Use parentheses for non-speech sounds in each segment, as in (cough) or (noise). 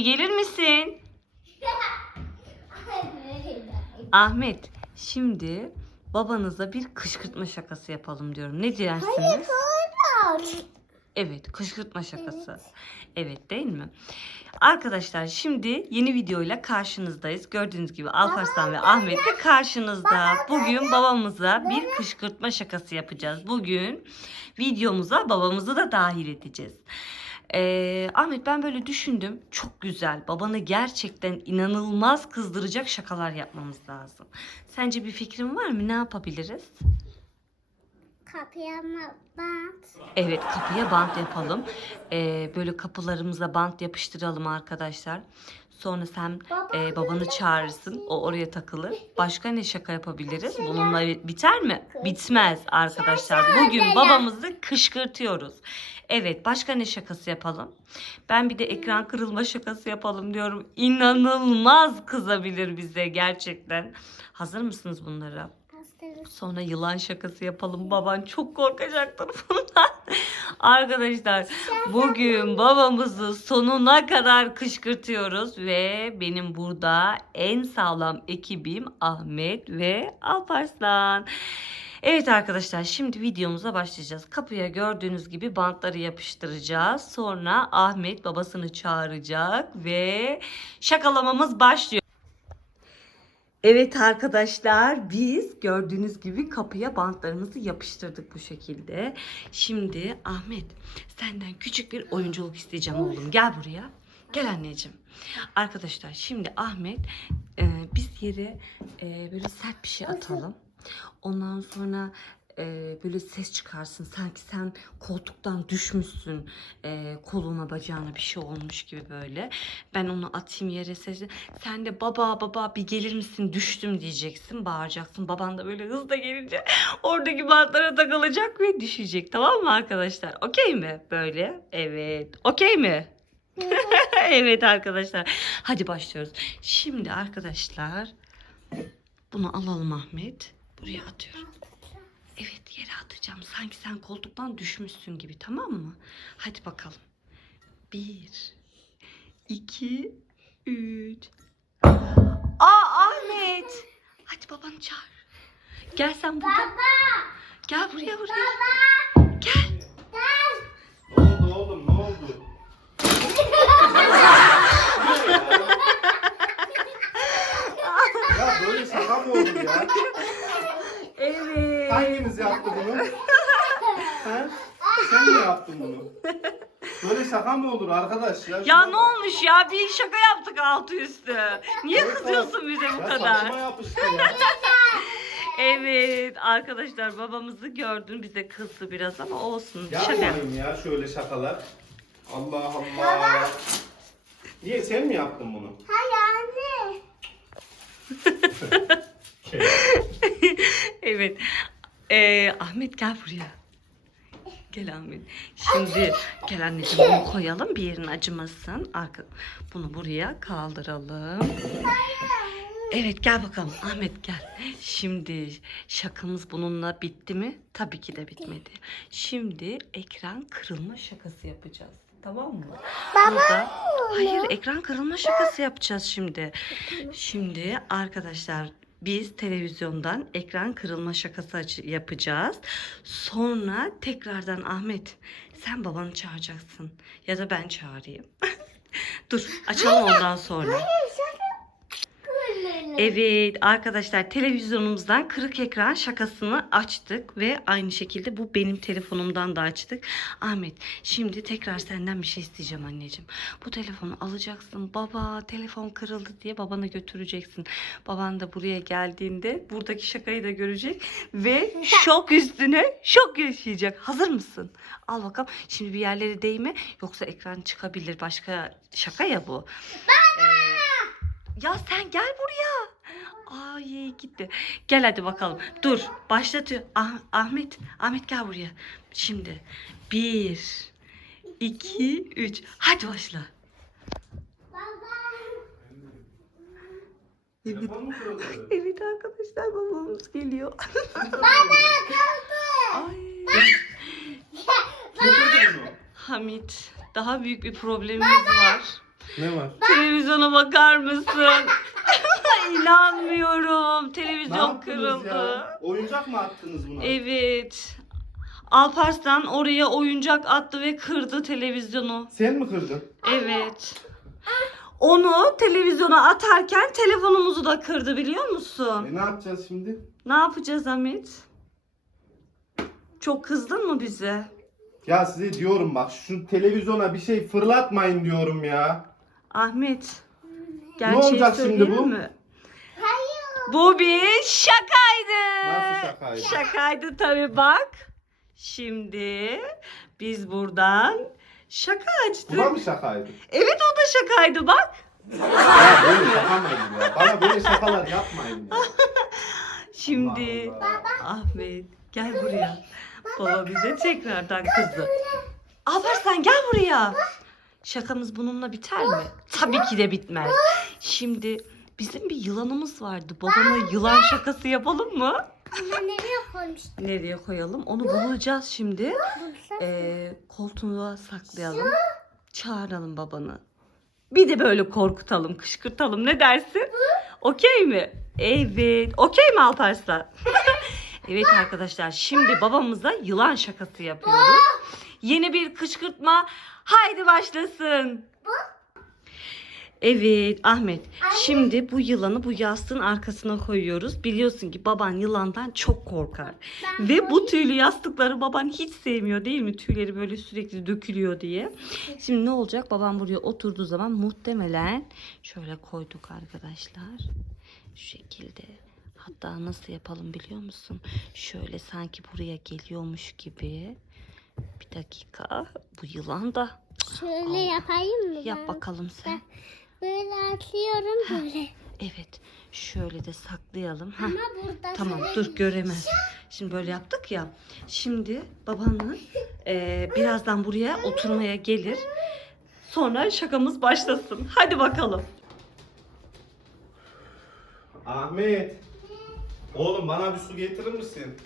bir gelir misin? (laughs) Ahmet şimdi babanıza bir kışkırtma şakası yapalım diyorum. Ne dersiniz? Evet, kışkırtma şakası. Evet değil mi? Arkadaşlar şimdi yeni videoyla karşınızdayız. Gördüğünüz gibi Alparslan ve Ahmet de karşınızda. Bugün babamıza bir kışkırtma şakası yapacağız. Bugün videomuza babamızı da dahil edeceğiz. Ee, Ahmet ben böyle düşündüm. Çok güzel. Babanı gerçekten inanılmaz kızdıracak şakalar yapmamız lazım. Sence bir fikrin var mı? Ne yapabiliriz? Kapıya mı bant? Evet kapıya bant yapalım. Ee, böyle kapılarımıza bant yapıştıralım arkadaşlar. Sonra sen e, babanı çağırırsın. O oraya takılır. (laughs) Başka ne şaka yapabiliriz? Bununla biter mi? Bitmez arkadaşlar. Bugün babamızı kışkırtıyoruz. Evet başka ne şakası yapalım? Ben bir de ekran kırılma şakası yapalım diyorum. İnanılmaz kızabilir bize gerçekten. Hazır mısınız bunlara? Sonra yılan şakası yapalım. Baban çok korkacaktır (laughs) bundan. Arkadaşlar bugün babamızı sonuna kadar kışkırtıyoruz ve benim burada en sağlam ekibim Ahmet ve Alparslan. Evet arkadaşlar şimdi videomuza başlayacağız. Kapıya gördüğünüz gibi bantları yapıştıracağız. Sonra Ahmet babasını çağıracak ve şakalamamız başlıyor. Evet arkadaşlar biz gördüğünüz gibi kapıya bantlarımızı yapıştırdık bu şekilde. Şimdi Ahmet senden küçük bir oyunculuk isteyeceğim oğlum. Gel buraya. Gel anneciğim. Arkadaşlar şimdi Ahmet e, biz yere e, böyle sert bir şey atalım. Ondan sonra e, böyle ses çıkarsın. Sanki sen koltuktan düşmüşsün. E, koluna bacağına bir şey olmuş gibi böyle. Ben onu atayım yere ses. Sen de baba baba bir gelir misin düştüm diyeceksin. Bağıracaksın. Baban da böyle hızla gelince oradaki bantlara takılacak ve düşecek. Tamam mı arkadaşlar? Okey mi? Böyle. Evet. Okey mi? (laughs) evet arkadaşlar. Hadi başlıyoruz. Şimdi arkadaşlar bunu alalım Ahmet. Buraya atıyorum. Evet yere atacağım. Sanki sen koltuktan düşmüşsün gibi tamam mı? Hadi bakalım. Bir, iki, üç. Aa Ahmet. Hadi babanı çağır. Gel sen burada. Gel buraya buraya. Gel. Ne oldu oğlum ne oldu? ya böyle şaka mı olur ya? Evet. Hanginiz yaptı bunu? Ha? Sen mi yaptın bunu? Böyle şaka mı olur arkadaş ya? Ya ne olmuş ya? Bir şaka yaptık altı üstü. Niye Evet, kızıyorsun bize bu kadar? saçıma yapıştı ya. (laughs) Evet arkadaşlar babamızı gördün bize kızdı biraz ama olsun. Şaka. Yapmayın ya şöyle şakalar. Allah Allah. Niye sen mi yaptın bunu? Hayır anne. (laughs) (laughs) evet. Ee, Ahmet gel buraya. Gel Ahmet. Şimdi gel anneciğim bunu koyalım bir yerin acımasın. Arka, bunu buraya kaldıralım. Evet gel bakalım Ahmet gel. Şimdi şakamız bununla bitti mi? Tabii ki de bitmedi. Şimdi ekran kırılma şakası yapacağız. Tamam mı? Burada, hayır ekran kırılma şakası yapacağız şimdi. Şimdi arkadaşlar biz televizyondan ekran kırılma şakası yapacağız. Sonra tekrardan Ahmet sen babanı çağıracaksın. Ya da ben çağırayım. (laughs) Dur açalım ondan sonra. Evet arkadaşlar televizyonumuzdan kırık ekran şakasını açtık ve aynı şekilde bu benim telefonumdan da açtık. Ahmet şimdi tekrar senden bir şey isteyeceğim anneciğim. Bu telefonu alacaksın baba telefon kırıldı diye babana götüreceksin. Baban da buraya geldiğinde buradaki şakayı da görecek ve (laughs) şok üstüne şok yaşayacak. Hazır mısın? Al bakalım şimdi bir yerlere değme yoksa ekran çıkabilir başka şaka ya bu. Ee, ya sen gel buraya. Ay gitti. Gel hadi bakalım. Dur başlatıyor. Ah, Ahmet. Ahmet gel buraya. Şimdi. Bir. iki, üç. Hadi başla. Evet, evet arkadaşlar babamız geliyor. Ay. Kim kırdı bunu? Hamit daha büyük bir problemimiz var. Ne var? Televizyona bakar mısın? (laughs) İnanmıyorum. Televizyon yaptınız kırıldı. ya? Oyuncak mı attınız buna? Evet. Alparslan oraya oyuncak attı ve kırdı televizyonu. Sen mi kırdın? Evet. Onu televizyona atarken telefonumuzu da kırdı biliyor musun? E ne yapacağız şimdi? Ne yapacağız Hamit? Çok kızdın mı bize? Ya size diyorum bak şu televizyona bir şey fırlatmayın diyorum ya. Ahmet. Ne Gerçeği olacak şimdi söyleyeyim bu? mi? Bu bir şakaydı. Nasıl şakaydı? Şakaydı tabii bak. Şimdi biz buradan şaka Bu açtık. da mı şakaydı? Evet o da şakaydı bak. Ya böyle şakamayın ya. Bana böyle şakalar yapmayın ya. (laughs) Şimdi Allah Allah. Ahmet gel buraya. Baba bize tekrardan kızdı. Alparslan gel buraya. Şakamız bununla biter mi? Tabii ki de bitmez. Şimdi bizim bir yılanımız vardı. Babama yılan şakası yapalım mı? Ama nereye koymuştun? Nereye koyalım? Onu bulacağız şimdi. Ee, koltuğa saklayalım. Çağıralım babanı. Bir de böyle korkutalım, kışkırtalım. Ne dersin? Okey mi? Evet. Okey mi Alparslan? (laughs) evet arkadaşlar şimdi babamıza yılan şakası yapıyoruz. Yeni bir kışkırtma. Haydi başlasın. Evet Ahmet. Şimdi bu yılanı bu yastığın arkasına koyuyoruz. Biliyorsun ki baban yılandan çok korkar. Ben Ve bu tüylü yastıkları baban hiç sevmiyor değil mi? Tüyleri böyle sürekli dökülüyor diye. Şimdi ne olacak? Babam buraya oturduğu zaman muhtemelen şöyle koyduk arkadaşlar. Şu şekilde. Hatta nasıl yapalım biliyor musun? Şöyle sanki buraya geliyormuş gibi. Bir dakika. Bu yılan da. Şöyle yapayım mı? Yap ben? bakalım sen. Böyle atıyorum böyle. Evet. Şöyle de saklayalım. Heh. Ama burada Tamam dur göremez. Şimdi böyle yaptık ya. Şimdi babanın eee, birazdan buraya oturmaya gelir. Sonra şakamız başlasın. Hadi bakalım. Ahmet. Oğlum bana bir su getirir misin?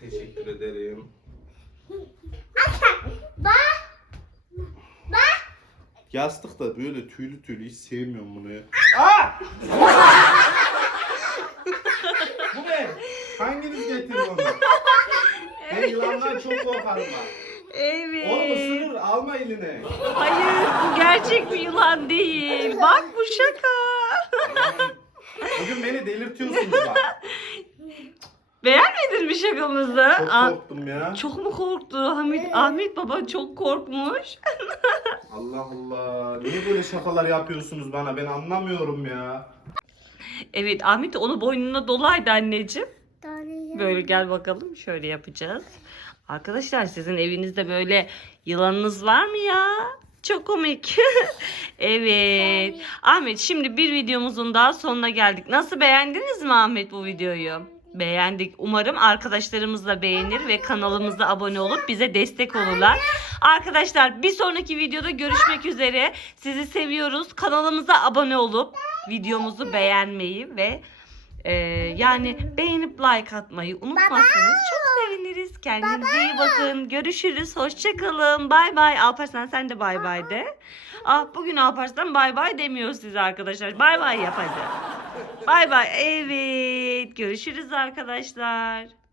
Teşekkür ederim. Yastık da böyle tüylü tüylü hiç sevmiyorum bunu ya. Aa! Bu ne? Hanginiz getirdi onu? Ben yılandan çok korkarım bak. Evet. Oğlum ısırır alma eline. Hayır bu gerçek bir yılan değil. Bak bu şaka. (laughs) Bugün beni delirtiyorsunuz bak. Beğenmedin mi şakamızı? Çok korktum ya. çok mu korktu Hamit? Ahmet baba çok korkmuş. (laughs) Allah Allah. Niye böyle şakalar yapıyorsunuz bana? Ben anlamıyorum ya. Evet Ahmet onu boynuna dolaydı anneciğim. Böyle gel bakalım şöyle yapacağız. Arkadaşlar sizin evinizde böyle yılanınız var mı ya? Çok komik. (laughs) evet. Ahmet şimdi bir videomuzun daha sonuna geldik. Nasıl beğendiniz mi Ahmet bu videoyu? Beğendik. Umarım arkadaşlarımız da beğenir ve kanalımıza abone olup bize destek olurlar. Arkadaşlar bir sonraki videoda görüşmek üzere. Sizi seviyoruz. Kanalımıza abone olup videomuzu beğenmeyi ve ee, yani beğenip like atmayı unutmazsanız çok seviniriz. Kendinize iyi bakın. Görüşürüz. Hoşçakalın. Bay bay. Alparslan sen de bay bay de. Ah bugün Alparslan bay bay demiyor size arkadaşlar. Bay bay yap hadi. Bay bay. Evet. Görüşürüz arkadaşlar.